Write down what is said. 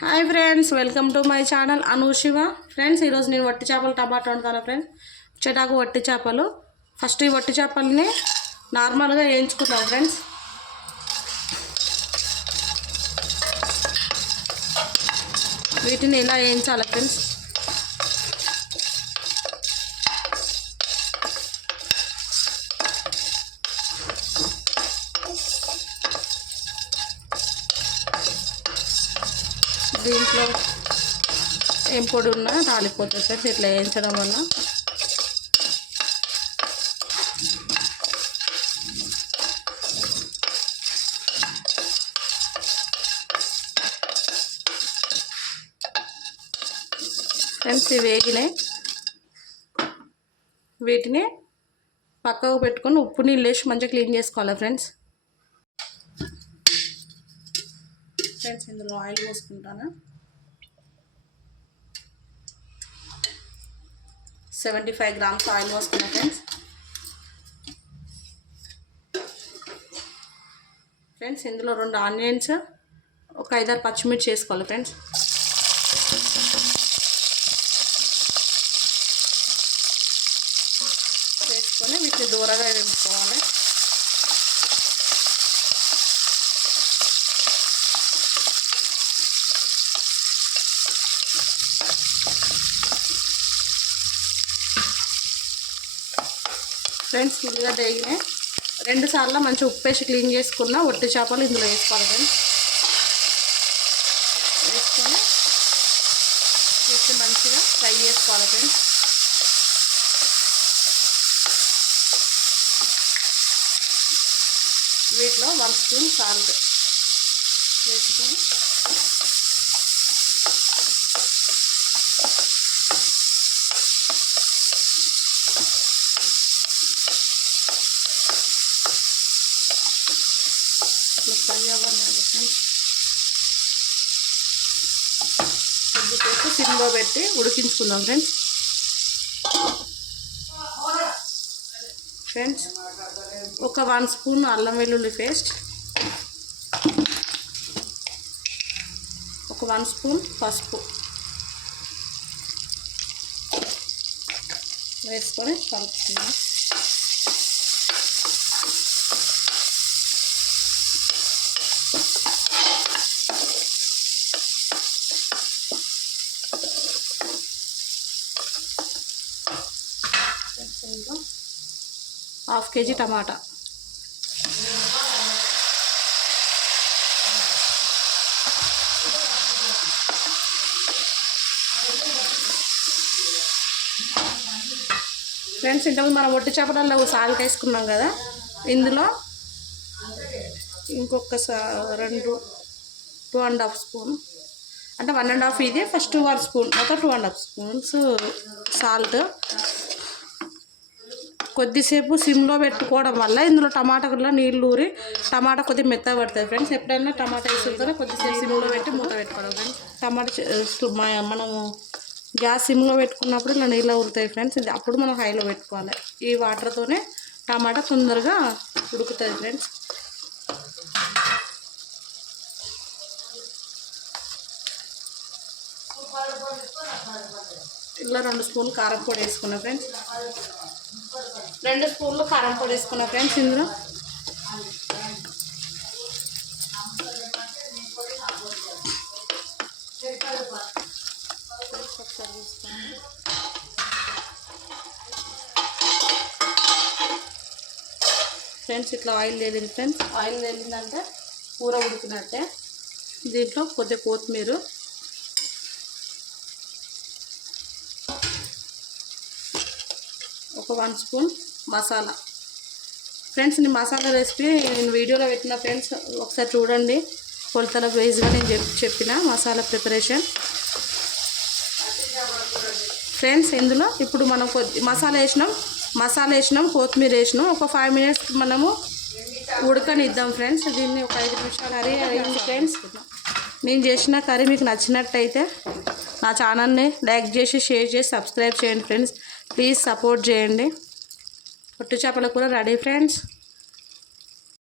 Hi friends welcome to my channel Anushiva friends ఈరోజు నేను వట్టి చేపలు టమాటా వండుతాను ఫ్రెండ్స్. చెటాకు వట్టి చేపలు. ఫస్ట్ ఈ వట్టి చేపల్ని నార్మల్గా వేయించుకుంటాం ఫ్రెండ్స్. వీటిని ఇలా వేయించాలి ఫ్రెండ్స్? దీంట్లో ఏం పొడి ఉన్నా రాలిపోతుంది ఫ్రెండ్స్ ఇట్లా వేయించడం వల్ల ఫ్రెండ్స్ ఇవి వేగినాయి. వీటిని పక్కకు పెట్టుకొని ఉప్పు నీళ్ళు వేసి మంచిగా క్లీన్ చేసుకోవాలి ఫ్రెండ్స్. ఫ్రెండ్స్ ఇందులో ఆయిల్ పోసుకుంటాను? సెవెంటీ ఫైవ్ గ్రామ్స్ ఆయిల్ పోసుకున్నా ఫ్రెండ్స్. ఫ్రెండ్స్ ఇందులో రెండు ఆనియన్స్ ఒక ఐదారు పచ్చిమిర్చి వేసుకోవాలి ఫ్రెండ్స్. వేసుకొని వీటిని దూరగా వేసుకోవాలి ఫ్రెండ్స్ ఫుల్గా వేగినాయి. రెండు సార్లు మంచి ఉప్పు వేసి క్లీన్ చేసుకున్న ఒట్టి చేపలు ఇందులో వేసుకోవాలి ఫ్రెండ్స్. వేసుకొని వేసి మంచిగా ఫ్రై చేసుకోవాలి ఫ్రెండ్స్. వీటిలో వన్ స్పూన్ సాల్ట్ వేసుకొని పర్యావరణ కొద్దిసేపు సిమ్లో పెట్టి ఉడికించుకుందాం ఫ్రెండ్స్. ఫ్రెండ్స్ ఒక వన్ స్పూన్ అల్లం వెల్లుల్లి పేస్ట్ ఒక వన్ స్పూన్ పసుపు వేసుకొని కలుపుతున్నాం ఇందులో హాఫ్ కేజీ టమాటా. ఫ్రెండ్స్ ఇంతకుముందు మనం ఒట్టి చేపలలో సాల్ట్ వేసుకున్నాం కదా ఇందులో ఇంకొక సా- రెండు టూ అండ్ హాఫ్ స్పూన్ అంటే వన్ అండ్ హాఫ్ ఇది ఫస్ట్ వన్ స్పూన్ మొత్తం two and half spoons salt. కొద్దిసేపు సిమ్లో పెట్టుకోవడం వల్ల ఇందులో టమాటా కూడా నీళ్ళు ఊరి టమాటా కొద్దిగా మెత్త పడుతుంది ఫ్రెండ్స్. ఎప్పుడైనా టమాటా వేసిన కొద్దిసేపు సిమ్లో పెట్టి మూత పెట్టుకోవడం ఫ్రెండ్స్. టమాటా చే- సు- మ- మనము గ్యాస్ సిమ్లో పెట్టుకున్నప్పుడు ఇలా నీళ్ళు ఊరుతాయి ఫ్రెండ్స్. ఇది అప్పుడు మనం హైలో పెట్టుకోవాలి. ఈ వాటర్తోనే టమాటా తొందరగా ఉడుకుతుంది ఫ్రెండ్స్. ఇలా రెండు స్పూన్లు కారం పొడి వేసుకున్నా ఫ్రెండ్స్. రెండు స్పూన్లు కారం పొడి వేసుకున్నా ఫ్రెండ్స్ ఇందులో. ఫ్రెండ్స్ ఇట్లా ఆయిల్ తేలింది ఫ్రెండ్స్. ఆయిల్ తేలిందంటే కూర ఉడికినట్టే. దీంట్లో కొద్దిగా కొత్తిమీర ఒక వన్ స్పూన్ మసాలా. ఫ్రెండ్స్ నేను మసాలా రెసిపీ నేను వీడియోలో పెట్టిన ఫ్రెండ్స్ ఒకసారి చూడండి. కొలతల బేస్గా నేను చెప్ చెప్పిన మసాలా ప్రిపరేషన్. ఫ్రెండ్స్ ఇందులో ఇప్పుడు మనం కొద్ది మసాలా వేసినాం. మసాలా వేసినాం కొత్తిమీర వేసినాం. ఒక ఫైవ్ మినిట్స్ మనము ఉడకనిద్దాం ఫ్రెండ్స్. దీన్ని ఒక ఐదు నిమిషాలు కర్రీ అయింది ఫ్రెండ్స్. నేను చేసిన కర్రీ మీకు నచ్చినట్టయితే నా ఛానల్ని లైక్ చేసి షేర్ చేసి సబ్స్క్రైబ్ చేయండి ఫ్రెండ్స్. ప్లీజ్ సపోర్ట్ చేయండి పొట్టు చేపల కూర రెడీ ఫ్రెండ్స్